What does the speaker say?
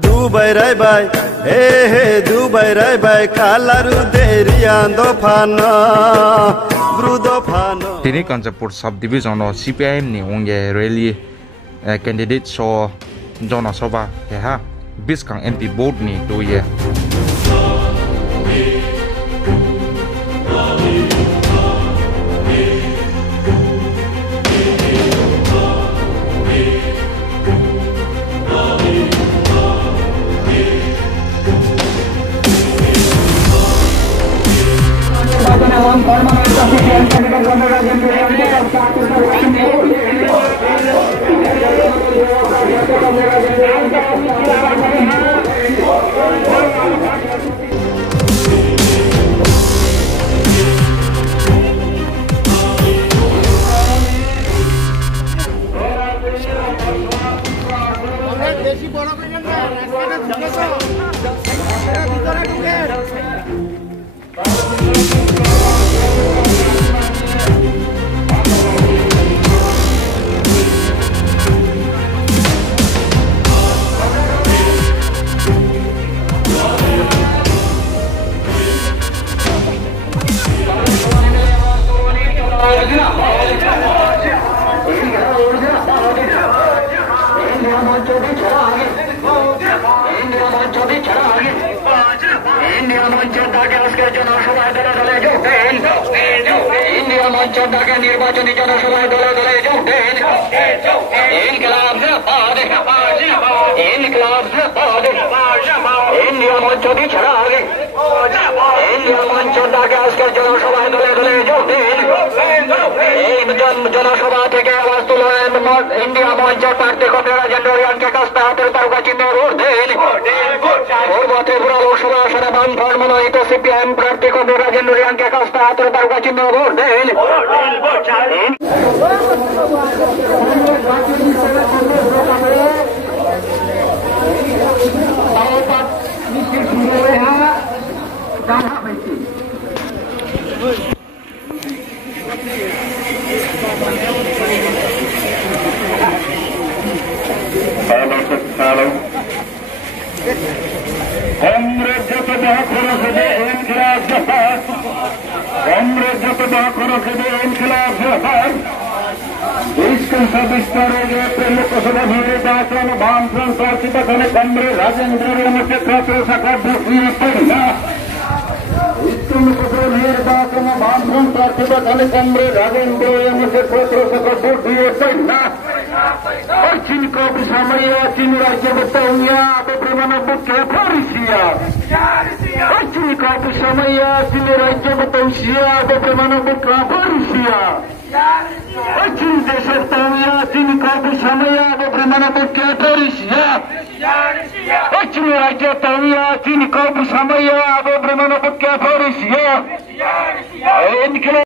Dubai rai bai, Dubai rai bai, kalaru deriando fana, brudo fano. Ini Kanchapur subdivision of CPIM ni onge rally candidate so Jona Soba ya bis kang MP board ni tu ye. निर्वाचनी जनसभा दले दले जोटेन इनकलाब जिंदाबाद इनकलाब जिंदाबाद India मंच भी छड़ा आगे इंडिया मंच के आजकल जनसभा दले दले जोटेन जनसभा থেকে আওয়াজ তুলেন इंडिया मंच প্রার্থী কর্মীরা জেনারেলকে কাস্তা হাতের তারকা চিহ্ন ভোট দেন পূর্ব ত্রিপুরা লোকসভা আসনে বামফ্রন্ট মনোনীত সিপিএম প্রার্থী কর্মীরা জেনারেলকে কাস্তা হাতের তারকা চিহ্ন ভোট দেন लोकसभा निर्वाचन वामफ्रंट प्रार्थी कमरे राजेंद्र शाखा लोकसभा निर्वाचन वामफ्रंट प्रार्थी कमरे राजेंद्र शाखा चिनको समय चिन राज्य बताऊंगा मुख्य फरिसिया चिनको समय चिन राज्य बताऊंगा मुख्य फरिसिया चिन देश बताऊंगा चिनको समय मुख्य फरिसिया चिन राज्य बताऊंगा चिनको समय मुख्य फरिसिया